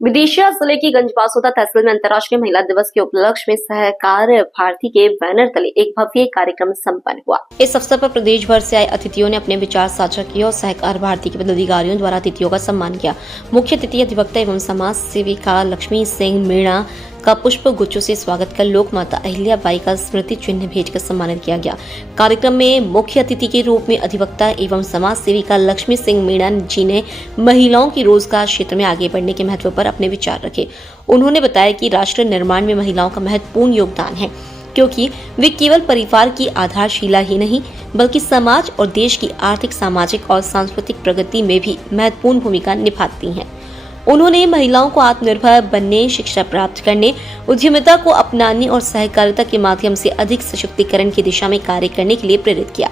विदिशा जिले की गंजबासोदा तहसील में अंतर्राष्ट्रीय महिला दिवस के उपलक्ष्य में सहकार भारती के बैनर तले एक भव्य कार्यक्रम संपन्न हुआ। इस अवसर पर प्रदेश भर से आए अतिथियों ने अपने विचार साझा किए और सहकार भारती के पदाधिकारियों द्वारा अतिथियों का सम्मान किया। मुख्य अतिथि अधिवक्ता एवं समाज सेविका लक्ष्मी सिंह मीणा का पुष्प गुच्छों से स्वागत कर लोक माता अहिल्याबाई का स्मृति चिन्ह भेंटकर सम्मानित किया गया। कार्यक्रम में मुख्य अतिथि के रूप में अधिवक्ता एवं समाज सेविका लक्ष्मी सिंह मीणा जी ने महिलाओं की रोजगार क्षेत्र में आगे बढ़ने के महत्व पर अपने विचार रखे। उन्होंने बताया कि राष्ट्र निर्माण में महिलाओं का महत्वपूर्ण योगदान है, क्योंकि वे केवल परिवार की आधारशिला ही नहीं बल्कि समाज और देश की आर्थिक, सामाजिक और सांस्कृतिक प्रगति में भी महत्वपूर्ण भूमिका निभाती हैं। उन्होंने महिलाओं को आत्मनिर्भर बनने, शिक्षा प्राप्त करने, उद्यमिता को अपनाने और सहकारिता के माध्यम से अधिक सशक्तिकरण की दिशा में कार्य करने के लिए प्रेरित किया।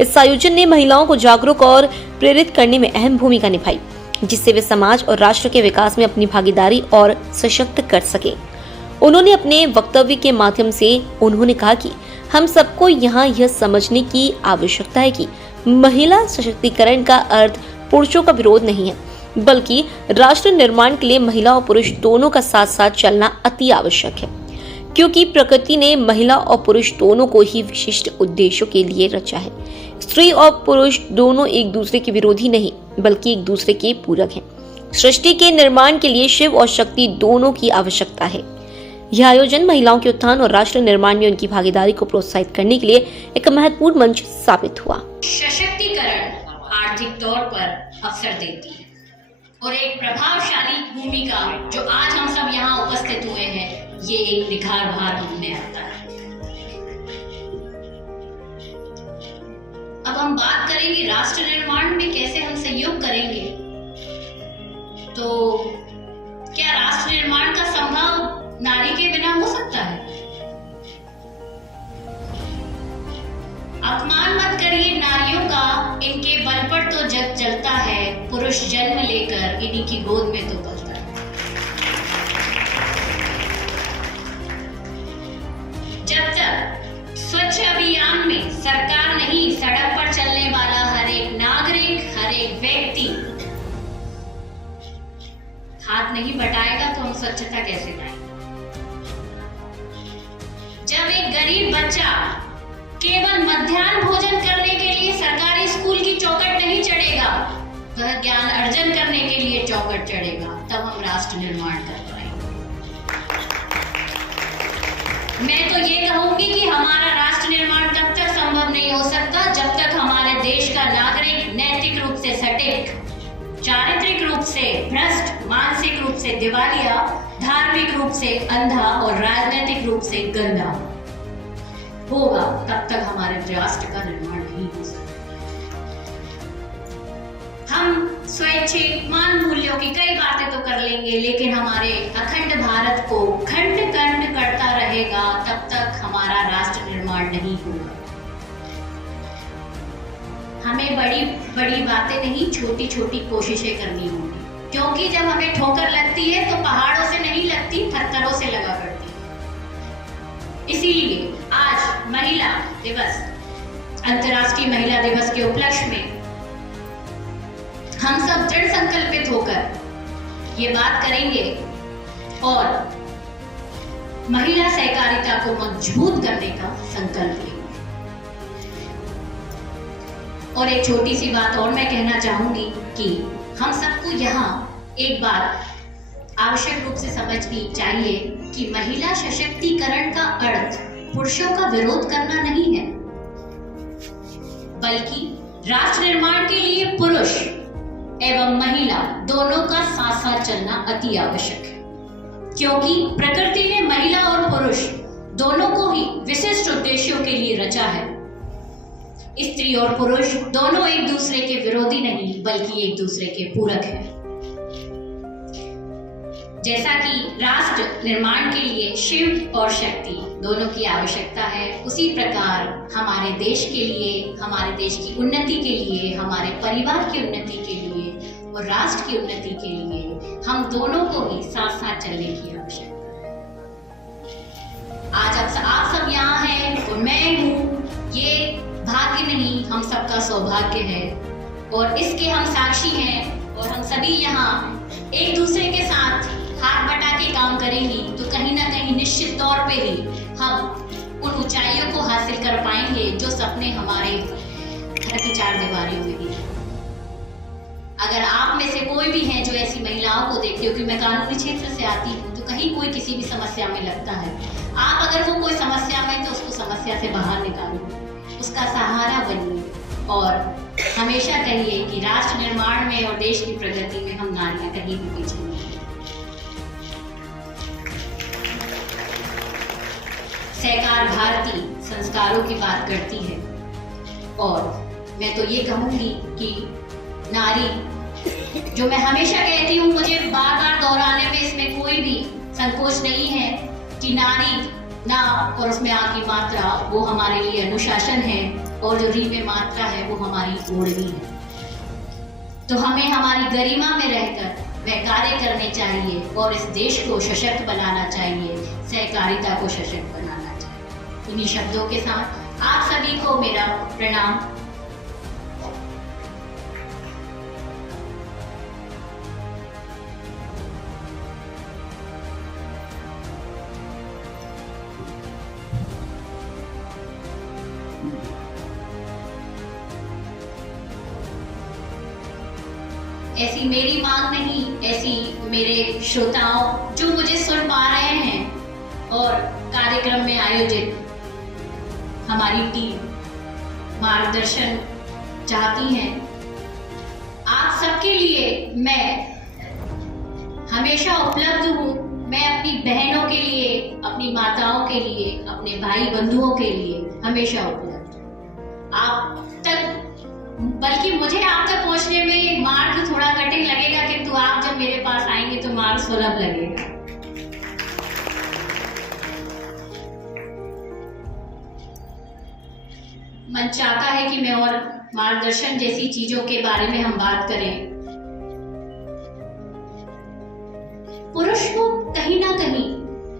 इस आयोजन ने महिलाओं को जागरूक और प्रेरित करने में अहम भूमिका निभाई, जिससे वे समाज और राष्ट्र के विकास में अपनी भागीदारी और सशक्त कर सके। उन्होंने अपने वक्तव्य के माध्यम से उन्होंने कहा कि हम सबको यहाँ यह समझने की आवश्यकता है कि महिला सशक्तिकरण का अर्थ पुरुषों का विरोध नहीं है, बल्कि राष्ट्र निर्माण के लिए महिला और पुरुष दोनों का साथ साथ चलना अति आवश्यक है, क्योंकि प्रकृति ने महिला और पुरुष दोनों को ही विशिष्ट उद्देश्यों के लिए रचा है। स्त्री और पुरुष दोनों एक दूसरे के विरोधी नहीं बल्कि एक दूसरे के पूरक हैं। सृष्टि के निर्माण के लिए शिव और शक्ति दोनों की आवश्यकता है। यह आयोजन महिलाओं के उत्थान और राष्ट्र निर्माण में उनकी भागीदारी को प्रोत्साहित करने के लिए एक महत्वपूर्ण मंच साबित हुआ। सशक्तिकरण आर्थिक तौर पर अवसर देती है और एक प्रभावशाली भूमिका जो आज हम सब यहाँ उपस्थित हुए हैं, ये एक निखार भार में आता है। अब हम बात करेंगे राष्ट्र निर्माण में कैसे हम सहयोग करेंगे। तो क्या राष्ट्र निर्माण का संभव नारी के बिना हो सकता है? अपमान मत करिए नारियों का, इनके बल पर तो जग जलता है, पुरुष जन्म लेकर इन्हीं की गोद में तो पलता है। जब तक स्वच्छ अभियान में सरकार नहीं, सड़क पर चलने वाला हर एक नागरिक, हर एक व्यक्ति हाथ नहीं बटाएगा तो हम स्वच्छता कैसे लाएंगे? जब एक गरीब बच्चा केवल मध्याह्न भोजन करने के लिए सरकारी स्कूल की चौखट नहीं चढ़ेगा, वह ज्ञान अर्जन करने के लिए चौखट चढ़ेगा, तब हम राष्ट्र निर्माण कर पाएंगे। मैं तो ये कहूंगी कि हमारा राष्ट्र निर्माण तब तक संभव नहीं हो सकता जब तक हमारे देश का नागरिक नैतिक रूप से सटीक, चारित्रिक रूप से भ्रष्ट, मानसिक रूप से दिवालिया, धार्मिक रूप से अंधा और राजनीतिक रूप से गंदा होगा, तब तक हमारे राष्ट्र का निर्माण नहीं हो सकता। हम स्वैच्छिक मान मूल्यों की कई बातें तो कर लेंगे, लेकिन हमारे अखंड भारत को खंड खंड करता रहेगा, तब तक हमारा राष्ट्र निर्माण नहीं होगा। हमें बड़ी बड़ी बातें नहीं, छोटी छोटी कोशिशें करनी होंगी, क्योंकि जब हमें ठोकर लगती है तो पहाड़ों से नहीं लगती, पत्थरों से लगा करती है। इसीलिए आज महिला दिवस, अंतर्राष्ट्रीय महिला दिवस के उपलक्ष्य में हम सब दृढ़ संकल्पित होकर ये बात करेंगे और महिला सहकारिता को मजबूत करने का संकल्प लेंगे। और एक छोटी सी बात और मैं कहना चाहूंगी कि हम सबको यहाँ एक बात आवश्यक रूप से समझनी चाहिए कि महिला सशक्तिकरण का अर्थ पुरुषों का विरोध करना नहीं है, बल्कि राष्ट्र निर्माण के लिए पुरुष एवं महिला दोनों का साथ साथ चलना अति आवश्यक है, क्योंकि प्रकृति ने महिला और पुरुष दोनों को ही विशिष्ट उद्देश्यों के लिए रचा है। स्त्री और पुरुष दोनों एक दूसरे के विरोधी नहीं बल्कि एक दूसरे के पूरक हैं। जैसा कि राष्ट्र निर्माण के लिए शिव और शक्ति दोनों की आवश्यकता है, उसी प्रकार हमारे देश के लिए, हमारे देश की उन्नति के लिए, हमारे परिवार की उन्नति के लिए और राष्ट्र की उन्नति के लिए हम दोनों को ही साथ साथ चलने की आवश्यकता है। आज आप सब यहाँ हैं और मैं हूँ, ये भाग्य नहीं, हम सबका सौभाग्य है और इसके हम साक्षी हैं और हम सभी यहाँ एक दूसरे के साथ सपने हमारे घर की चार दीवारियों में ही हैं। अगर आप में से कोई भी है जो ऐसी महिलाओं को देखते हो, कि मैं कानूनी क्षेत्र से आती हूँ, तो कहीं कोई किसी भी समस्या में लगता है, आप अगर वो कोई समस्या में, तो उसको समस्या से बाहर निकालिए, उसका सहारा बनिए और हमेशा कहिए कि राष्ट्र निर्माण में और देश की प्रगति में हम नारियां कहीं भी पीछे नहीं हैं। सहकार भारती संस्कारों की बात करती है और मैं तो ये कहूंगी कि नारी, जो मैं हमेशा कहती हूँ, मुझे बार बार दोहराने में इसमें कोई भी संकोच नहीं है कि नारी ना और उसमें आ की मात्रा वो हमारे लिए अनुशासन है, और जो री में मात्रा है वो हमारी ओढ़नी है। तो हमें हमारी गरिमा में रहकर वह कार्य करने चाहिए और इस देश को सशक्त बनाना चाहिए, सहकारिता को सशक्त बनाना चाहिए। इन्हीं शब्दों के साथ आप सभी को मेरा प्रणाम। ऐसी मेरी मांग नहीं, ऐसी मेरे श्रोताओं जो मुझे सुन पा रहे हैं और कार्यक्रम में आयोजित हमारी टीम मार्गदर्शन चाहती है, आप सबके लिए मैं हमेशा उपलब्ध हूँ। मैं अपनी बहनों के लिए, अपनी माताओं के लिए, अपने भाई बंधुओं के लिए हमेशा उपलब्ध हूँ। आप तक, बल्कि मुझे आप तक पहुंचने में मार्ग थोड़ा कठिन लगेगा, किंतु आप जब मेरे पास आएंगे तो मार्ग सुलभ लगेगा। मन चाहता है कि मैं और मार्गदर्शन जैसी चीजों के बारे में हम बात करें। पुरुष को कहीं ना कहीं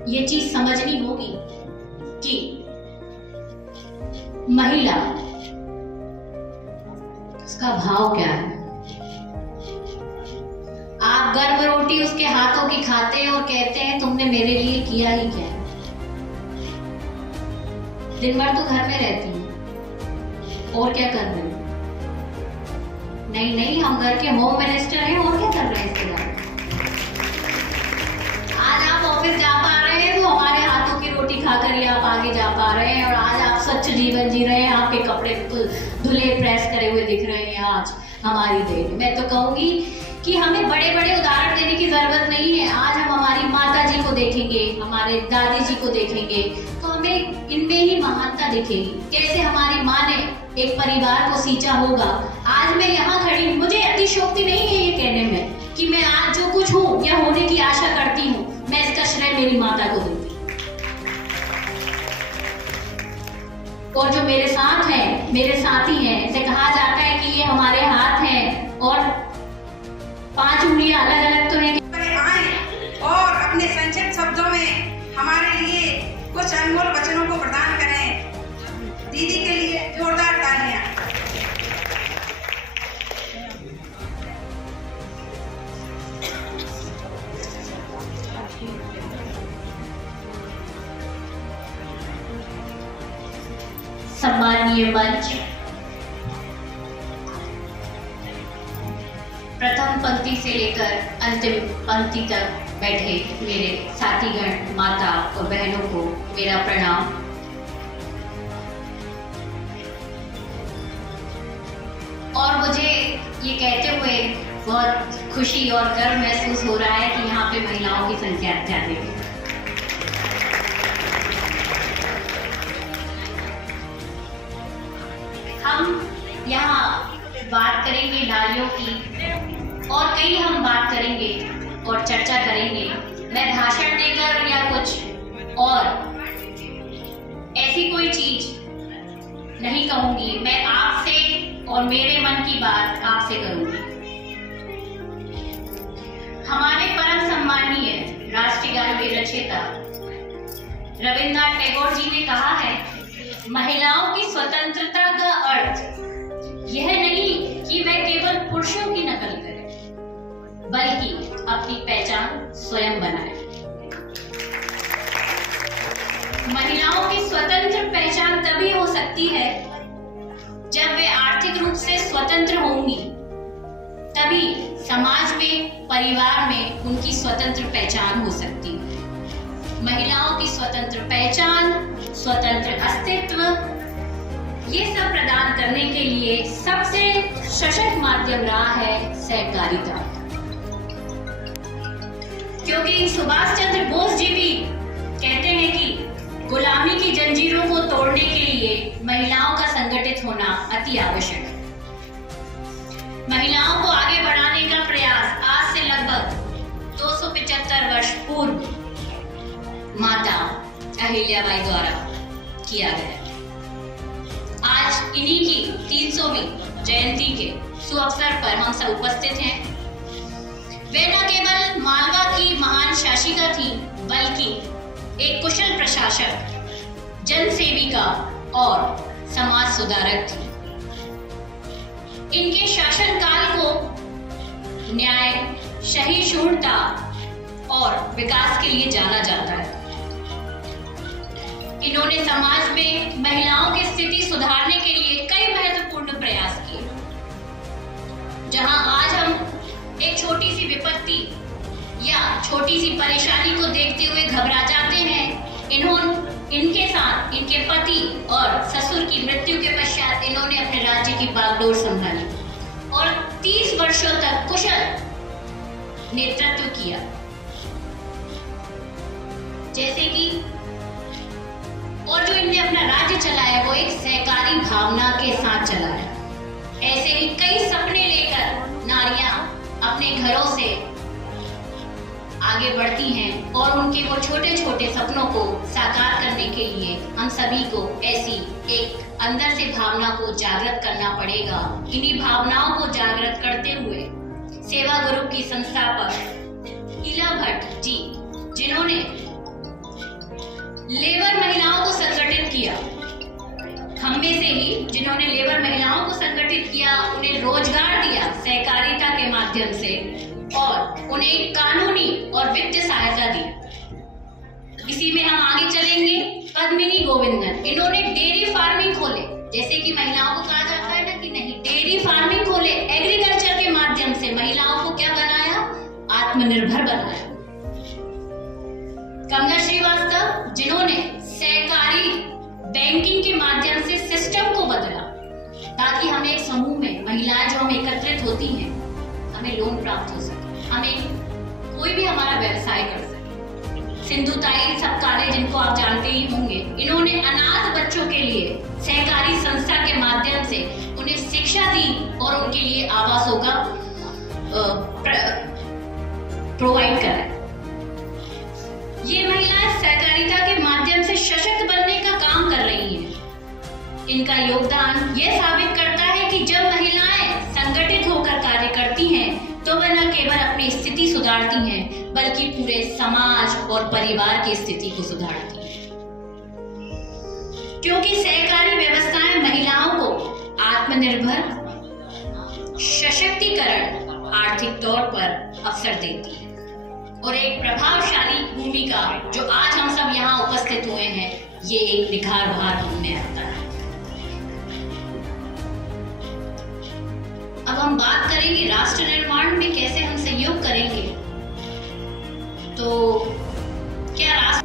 ये चीज समझनी होगी कि महिला, उसका भाव क्या है। आप गर्भ रोटी उसके हाथों की खाते हैं और कहते हैं तुमने मेरे लिए किया ही क्या है। दिन भर तो घर में रहती है और क्या कर रहे हैं? नहीं, हम घर के होम मिनिस्टर हैं और क्या कर रहे हैं इसके बाद। आज आप ऑफिस जा पा रहे हैं तो हमारे हाथों की रोटी खाकर ही आप आगे जा पा रहे हैं, और आज आप स्वच्छ जीवन जी रहे हैं, आपके कपड़े धुले प्रेस करे हुए दिख रहे हैं आज हमारी देर। मैं तो कहूंगी कि हमें बड़े बड़े उदाहरण देने की जरूरत नहीं है। आज हम हमारी माता जी को देखेंगे, हमारे दादी जी को देखेंगे, तो हमें इनमें ही महानता दिखेगी। कैसे हमारी माँ ने एक परिवार को सींचा होगा। आज मैं यहाँ खड़ी, मुझे अतिशयोक्ति नहीं है ये कहने में कि मैं आज जो कुछ हूँ या होने की आशा करती हूँ, मैं इसका श्रेय मेरी माता को दूंगी। और जो मेरे साथ हैं, मेरे साथी हैं, इसे कहा जाता है कि ये हमारे हाथ हैं और 5 उंगलियां अलग अलग तो हैं। आए और अपने संक्षिप्त शब्दों में हमारे लिए कुछ अनमोल वचनों को प्रदान करें। दीदी के लिए जोरदार तालियां। सम्मानीय मंच, प्रथम पंक्ति से लेकर अंतिम पंक्ति तक बैठे मेरे साथीगण, माता और बहनों को मेरा प्रणाम। और मुझे ये कहते हुए बहुत खुशी और गर्व महसूस हो रहा है कि यहाँ पे महिलाओं की संख्या ज्यादा है। हम यहाँ बात करेंगे नारियों की, और कई हम बात करेंगे और चर्चा करेंगे। मैं भाषण देकर या कुछ और ऐसी कोई चीज नहीं कहूंगी, मैं आपसे और मेरे मन की बात आपसे करूंगी। हमारे परम सम्मानीय राष्ट्रीय गान के रचयिता रविन्द्रनाथ टैगोर जी ने कहा है, महिलाओं की स्वतंत्रता का अर्थ यह नहीं कि वह केवल पुरुषों की नकल करे, बल्कि अपनी पहचान स्वयं बनाए। महिलाओं की स्वतंत्र पहचान तभी हो सकती है जब वे आर्थिक रूप से स्वतंत्र होंगी तभी समाज में, परिवार में उनकी स्वतंत्र पहचान हो सकती है। महिलाओं की स्वतंत्र पहचान, स्वतंत्र अस्तित्व, ये सब प्रदान करने के लिए सबसे सशक्त माध्यम रहा है सहकारिता। क्योंकि सुभाष चंद्र बोस जी भी कहते हैं कि गुलामी की जंजीरों को तोड़ने के लिए महिलाओं का संगठित होना अति आवश्यक है। महिलाओं को आगे बढ़ाने का प्रयास आज से लगभग 275 वर्ष पूर्व माता अहिल्याबाई द्वारा किया गया। आज इन्हीं की 300वीं जयंती के सुअवसर पर हम सब उपस्थित हैं। वे न केवल मालवा की महान शासिका थी, बल्कि एक कुशल प्रशासक, जनसेविका और समाज सुधारक थी। इनके शासनकाल को न्याय, सहिष्णुता और विकास के लिए जाना जाता है। इन्होंने समाज में महिलाओं की स्थिति सुधारने के लिए कई महत्वपूर्ण प्रयास किए। जहां आज हम एक छोटी सी विपत्ति या छोटी सी परेशानी को देखते हुए घबरा जाते हैं, इनके साथ इनके पति और ससुर की मृत्यु के पश्चात इन्होंने अपने राज्य की बागडोर संभाली और 30 वर्षों तक कुशल नेतृत्व किया। जैसे कि और जो इनने अपना राज्य चलाया वो एक सहकारी भावना के साथ चलाया। ऐसे ही कई सपने लेकर नारियां अपने घरों से आगे बढ़ती हैं और उनके वो छोटे छोटे सपनों को साकार करने के लिए हम सभी को ऐसी एक अंदर से भावना को जागृत करना पड़ेगा। इन्हीं भावनाओं को जागृत करते हुए सेवा ग्रुप की संस्थापक ईला भट्ट जी, जिन्होंने लेबर महिलाओं को संगठित किया, हम में से ही जिन्होंने लेबर महिलाओं को संगठित किया, उन्हें रोजगार दिया सहकारिता के माध्यम से और उन्हें कानूनी और वित्तीय सहायता दी। इसी में हम आगे चलेंगे। पद्मिनी गोविंदन, इन्होंने डेयरी फार्मिंग खोले। जैसे कि महिलाओं को कहा जाता है ना कि नहीं, डेयरी फार्मिंग खोले, एग्रीकल्चर के माध्यम से महिलाओं को क्या बनाया, आत्मनिर्भर बनाया। कमला श्रीवास्तव, जिन्होंने सहकारी बैंकिंग के माध्यम से सिस्टम को बदला ताकि हमें एक समूह में महिलाएं जो हम एकत्रित होती हैं, हमें लोन प्राप्त हो सके, हमें कोई भी हमारा व्यवसाय कर सके। सिंधुताई सबकारे, जिनको आप जानते ही होंगे, इन्होंने अनाथ बच्चों के लिए सहकारी संस्था के माध्यम से उन्हें शिक्षा दी और उनके लिए आवासों का प्रोवाइड करा। ये महिलाएं सहकारिता के माध्यम से सशक्त बनने का काम कर रही हैं। इनका योगदान ये साबित करता है कि जब महिलाएं संगठित होकर कार्य करती हैं तो वह न केवल अपनी स्थिति सुधारती हैं, बल्कि पूरे समाज और परिवार की स्थिति को सुधारती हैं। क्योंकि सहकारी व्यवस्थाएं महिलाओं को आत्मनिर्भर, सशक्तिकरण, आर्थिक तौर पर अवसर देती है और एक प्रभावशाली भूमिका जो आज हम सब यहाँ उपस्थित हुए हैं, ये एक निखार बाहर हमने आता है। अब हम बात करेंगे राष्ट्र निर्माण में कैसे हम सहयोग करेंगे। तो